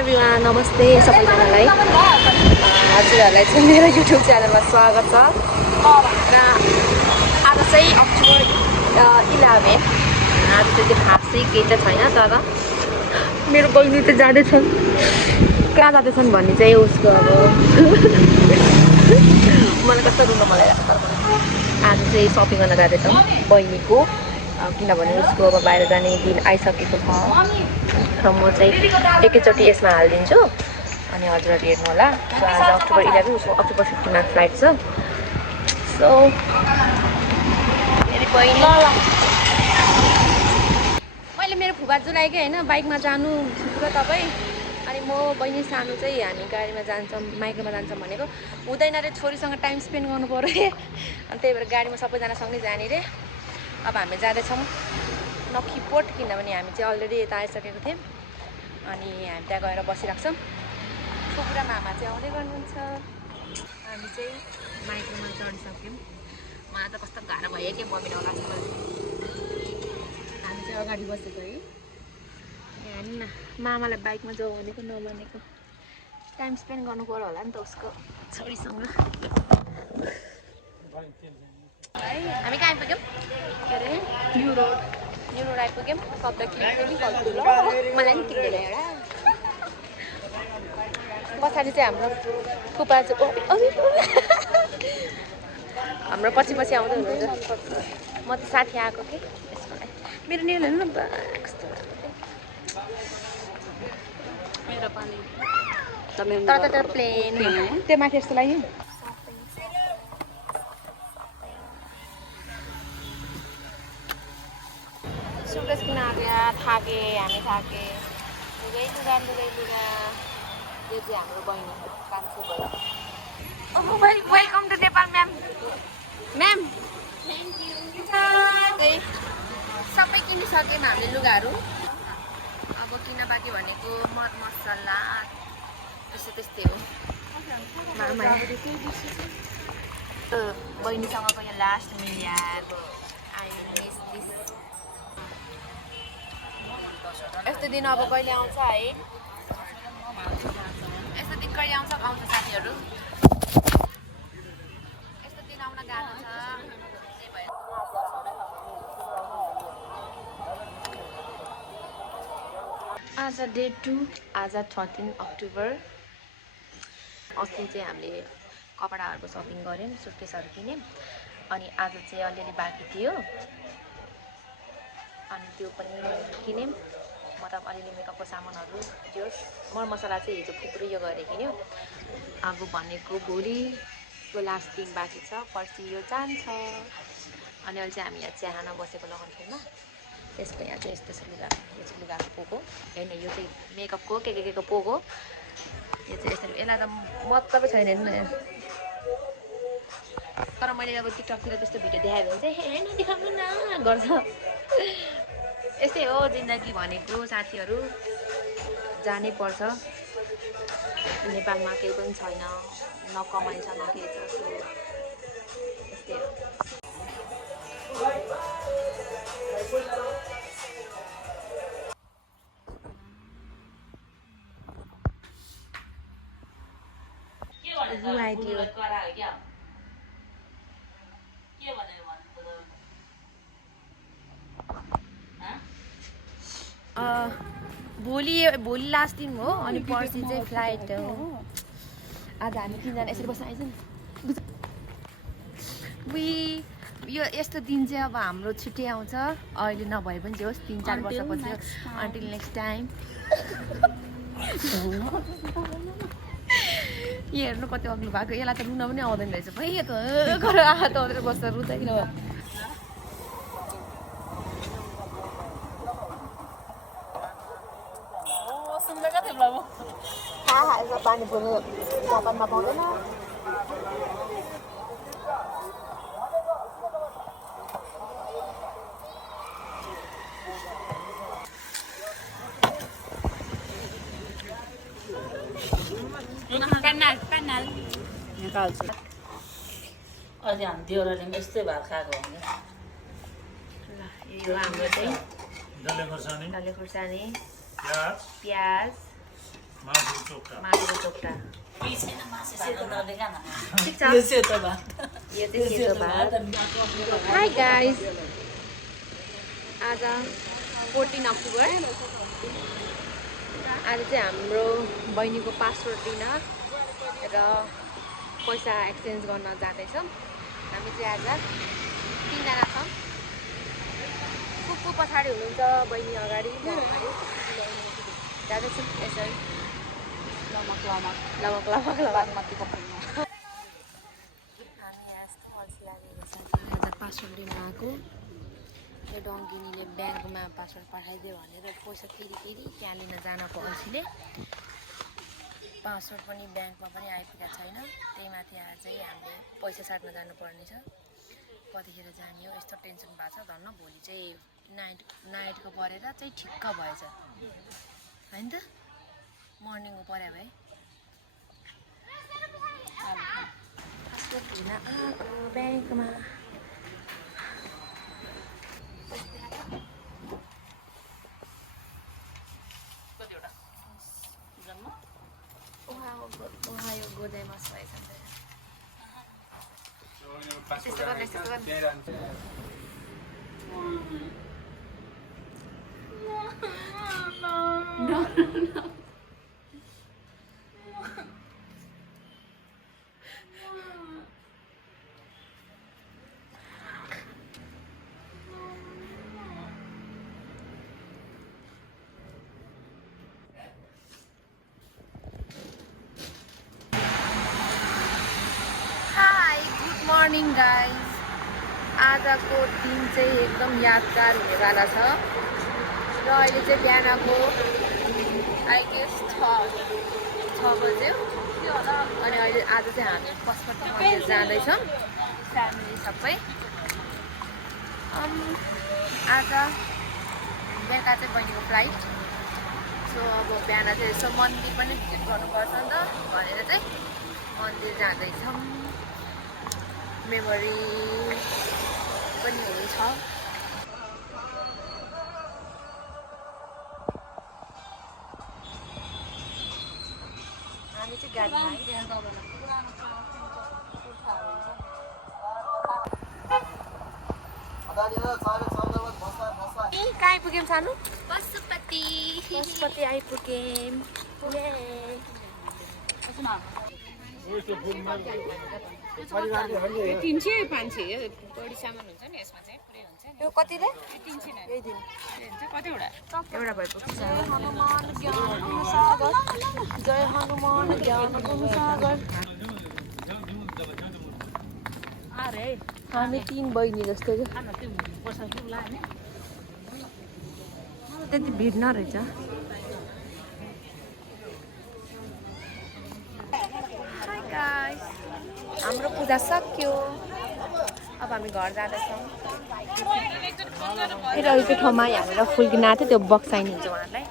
Everyone, नमस्ते सबैजनालाई। हजुरहरूलाई चाहिँ मेरो युट्युब च्यानलमा स्वागत छ। र आज चाहिँ अक्टोबर 11। आज चाहिँ खास चाहिँ केही त छैन, तर मेरो बहिनी त जाँदैछन्। कहाँ जाँदैछन् भन्ने चाहिँ उसको अब मलाई कस्तो रुन मन लागिरहेको छ। आज चाहिँ सपिङ गर्न जाँदैछौँ बहिनीको, किनभने उसको अब बाहिर जाने दिन आइसकेको छ। र म चाहिँ एकैचोटि यसमा हालिदिन्छु अनि हजुरहरू हेर्नु होला। सो आज अक्टोबर 11, उसको अक्टोबर 15मा फ्लाइट छ। सो मेरो बहिनी, मैले मेरो फुबाजु लागेको होइन, बाइकमा जानु र तपाईँ अनि म बहिनी सानो चाहिँ हामी गाडीमा जान्छौँ, माइक्रोमा जान्छौँ भनेको हुँदैन रे, छोरीसँग टाइम स्पेन्ड गर्नु पऱ्यो रे। अनि त्यही भएर गाडीमा सबैजना सँगै जाने रे। अब हामी जाँदैछौँ नखिपोट, किनभने हामी चाहिँ अलरेडी यता आइसकेको थियौँ अनि हामी त्यहाँ गएर बसिरहेको छौँ। फुपू र मामा चाहिँ आउँदै गर्नुहुन्छ। हामी चाहिँ माइक्रोमा चढिसक्यौँ। मलाई त कस्तो गाह्रो भयो कि बमिन होला जस्तो। हामी चाहिँ अगाडि बसेको है। हेर्नु न, मामालाई बाइकमा जाऊ भनेको नमानेको। टाइम स्पेन्ड गर्नु पर्यो होला नि त उसको छोरीसँग। हामी कहाँ आइपुग्यौँ? के अरे न्यु रोड आइपुग्यौँ। कता किन्ने कल्छु ल, मलाई नि किन्दैन एउटा। पछाडि चाहिँ हाम्रो फुपा हाम्रो पछि आउँदै हुनुहुन्छ। म त साथी आएको कि यसको लागि। मेरो निलो हेर्नु न, कस्तो तर त प्लेन त्यो माथि यस्तो लाग्यो। सुटकेस किन आएको, थाके हामी थाके। लुगा यो चाहिँ हाम्रो बहिनीको कान्छो बहिनी। Welcome to Nepal ma'am. Thank you. सबै किनिसक्यौँ हामीले लुगाहरू। अब किन बाँकी भनेको मरमसला त्यस्तै हो। बहिनीसँगको यो लास्ट मियार। I miss this. यस्तो दिन अब कहिले आउँछ है? यस्तो दिन कहिले आउँछ साथीहरू? यस्तो दिन आउन गाह्रो छ। त्यही भएर आज डे 2, आज 13 अक्टोबर। अस्ति चाहिँ हामीले कपडाहरूको सपिङ गऱ्यौँ, सुटकेसहरू किन्यौँ। अनि आज चाहिँ अलिअलि बाँकी थियो अनि त्यो पनि किन्यौँ। मतलब अलिअलि मेकअपको सामानहरू, जो मरमसला चाहिँ हिजो फुप्रो यो गरेर किन्यो। अब भनेको भोलिको लास्ट दिन बाँकी छ, पर्सि यो जान्छ। अनि अहिले चाहिँ हामी यहाँ चिहान बसेको लगनखेलमा। त्यसको यहाँ चाहिँ यस्तो लुगा, यो चाहिँ लुगाको पोको होइन, यो चाहिँ मेकअपको के को पोको। यो चाहिँ यस्तो, यसलाई त मतलबै छैन हेर्नु न। तर मैले अब टिकटकतिर त्यस्तो भिडियो देखायो भने चाहिँ हेर्नु देखाउनु न गर्छ। यस्तै हो जिन्दगी भनेको साथीहरू, जानै पर्छ। नेपालमा केही पनि छैन, न कमाइ छ न केही छ। यस्तै हो। भोलि लास्ट दिन हो अनि पर्सि चाहिँ फ्लाइट हो। आज हामी 3 जना यसरी बस्न आइज नि। यो यस्तो दिन चाहिँ अब हाम्रो छुट्टी आउँछ। अहिले नभए पनि जे होस् 3-4 वर्षपछि, अन्टिल नेक्स्ट टाइम। यो हेर्नु कति अग्लो भएको, यसलाई त रुन पनि आउँदैन रहेछ। खै यो त गरेर आँखा तरेर बस्छ, रुँदैन। पानी पुरी जापानमा पाउँदैन। निकाल्छु अहिले हामी देउराले पनि यस्तै भात खाएको हो नि। ल यो हाम्रो चाहिँ डल्ले खोर्सानी, प्याज, मासुको चोक्टा ठिक छ यो सेतो भात यो चाहिँ सेतो भात हाई गाइस आज 14 अक्टोबर आज चाहिँ हाम्रो बहिनीको पासपोर्ट दिन र पैसा एक्सचेन्ज गर्न जाँदैछौँ हामी चाहिँ आज 3 जना छौँ कुकु पछाडि हुनुहुन्छ बहिनी अगाडि म अगाडि जाँदैछौँ यसरी लमक लमक लमक लमक बागमतीको फुलमा हामी यस्तो अल्छी लागेको छ कि आज पासवर्ड दिन आएको यो डङ्किनीले ब्याङ्कमा पासवर्ड पठाइदियो भनेर पैसा फेरि त्यहाँ लिन जानको अल्छीले पासवर्ड पनि ब्याङ्कमा पनि आइपुगेको छैन त्यही माथि आज चाहिँ हामीले पैसा साट्न जानुपर्ने छ कतिखेर जाने हो यस्तो टेन्सन भएको छ धन्न भोलि चाहिँ नाइटको परेर चाहिँ ठिक्क भएछ होइन त मर्निङको पऱ्यो भाइ पासपोर्ट हुन आएको ब्याङ्कमा ओहायो गोदाइमास भएछ मर्निङ गाइज आजको दिन चाहिँ एकदम यादगार हुनेवाला छ र अहिले चाहिँ बिहानको आई गेस 6 बज्यो अनि अहिले आज चाहिँ हामी पशुपति मन्दिर जाँदैछौँ फ्यामिली सबै आज बेलुका चाहिँ बहिनीको फ्लाइट सो अब बिहान चाहिँ यसो मन्दिर पनि भिजिट गर्नुपर्छ नि त भनेर चाहिँ मन्दिर जाँदैछौँ मेमोरी पनि हुनेछ हामी चाहिँ गाडीमा कहाँ आइपुग्यौँ सानो पशुपति आइपुग्यौँ बढी सामान हुन्छ नि यसमा चाहिँ पुरै हुन्छ नि यो कति रे यही दिन कतिवटा एउटा भइपुग्छ हनुमान ज्ञान गुण सागर जय हनुमान ज्ञान गुण सागर अरे हामी 3 बहिनी जस्तो त्यति भिड नरहेछ हाई गाइस हाम्रो पूजा सक्यो अब हामी घर जाँदैछौँ फेरि अहिलेको ठाउँमा यहाँनिर फुल किन आएको थियो त्यो बक्स आइनुहुन्छ उहाँहरूलाई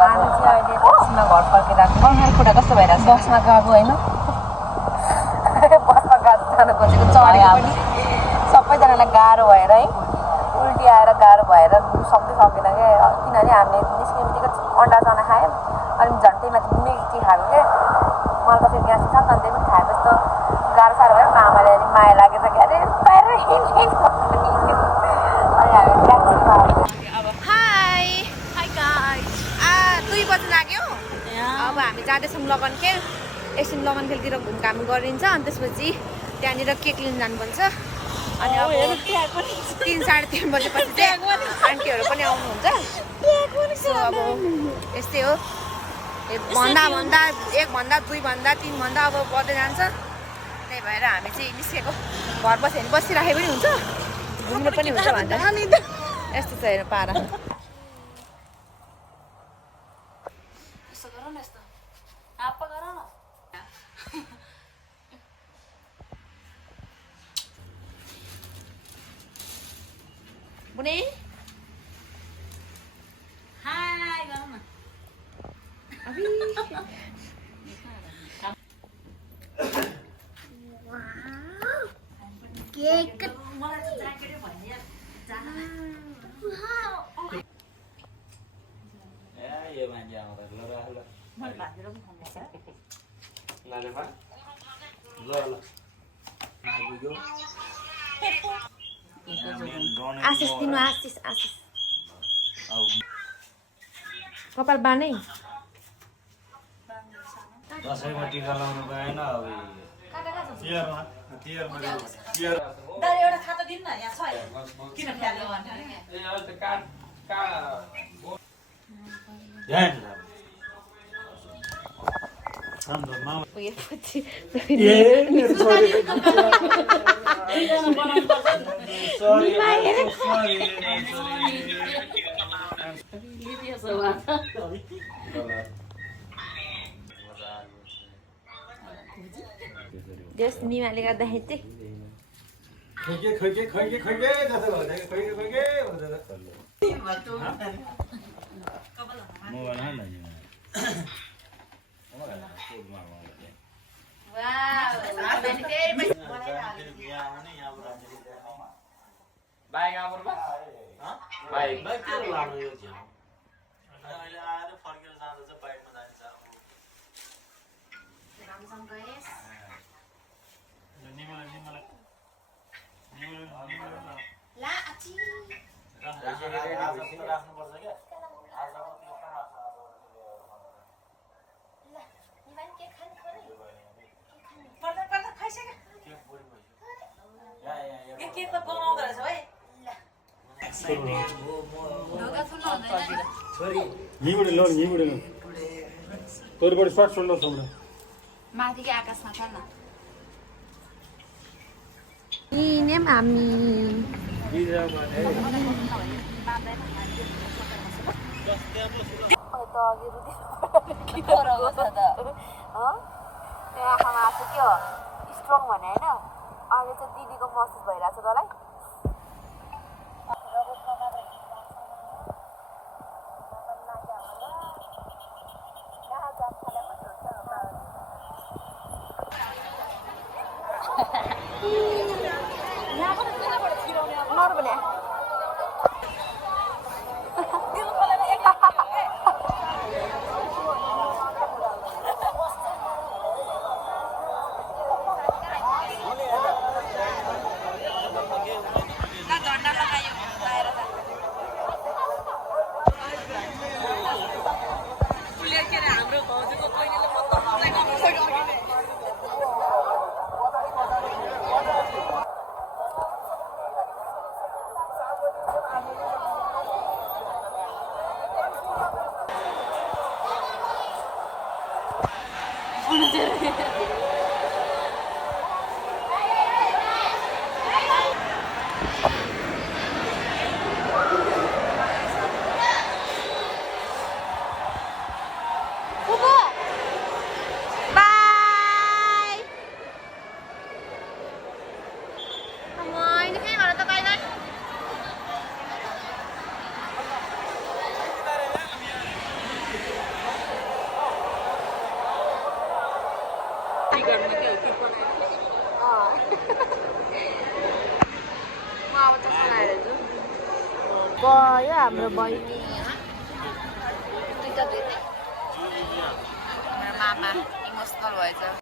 हामी चाहिँ अहिले बसमा घर फर्किरहेको खुट्टा कस्तो भइरहेको बसमा गएको होइन बसमा जानु खोजेको चढेको पनि सबैजनालाई गाह्रो भएर है उल्टी आएर गाह्रो भएर सक्दै सकेन क्या किनभने हामीले निस्किने बित्तिकै अन्डा चना खायौँ अनि झन्डै माथि मिल्की खाएको क्या मलाई त फेरि ग्यास छ नि त त्यही पनि खाएपछि त गाह्रो साह्रो भयो आमाले अलिक माया लागेछ क्या अरे हाई हाई गाइस 2 बजी लाग्यो अब हामी जाँदैछौँ लगनखेल एकछिन लगनखेलतिर घुमघाम गरिन्छ अनि त्यसपछि त्यहाँनिर केक लिन जानुपर्छ अनि अब 3-3:30 बजेपछि चाहिँ आन्टीहरू पनि आउनुहुन्छ सो अब यस्तै हो भन्दा 1 भन्दा 2 भन्दा 3 भन्दा अब बढ्दै जान्छ त्यही भएर हामी चाहिँ निस्केको घर बस्यो भने बसिराखे पनि हुन्छ घुम्नु पनि हुन्छ भन्दा यस्तो छ हेर पारा यसो गर न यस्तो आप गर न बुने हाय गर न मलाई त ज्याकेटै भन्ने यो मान्छे आउँदा ल ल मैले भाँचेर पनि खानुपर्छ ल ल ल ल आइपुग्यो आशिष दिनु आशिष आशिष आउ कपाल बानै दसैँमा टिका लाउनु पाएन अब तिहारमा दाइ एउटा खाता दिनु न यहाँ छ है किन फ्याल्यो भने जस निमाले गर्दाखेरि चाहिँ बाइक आउनु बाइक के लानु यो झ्याउ अहिले आएर फर्केर जाँदा चाहिँ बाइकमा जान्छ राख्नुपर्छ क्या के त बनाउँदो रहेछ है तोरीबाट सर्ट सोल्डर सोल्डर माथिकै आकाशमा छ नि मामी आँखामा आएको के हो स्ट्रङ भने होइन अहिले चाहिँ दिदीको महसुस भइरहेको छ तँलाई गयो हाम्रो बहिनी मेरो मामा इमोसनल भएछ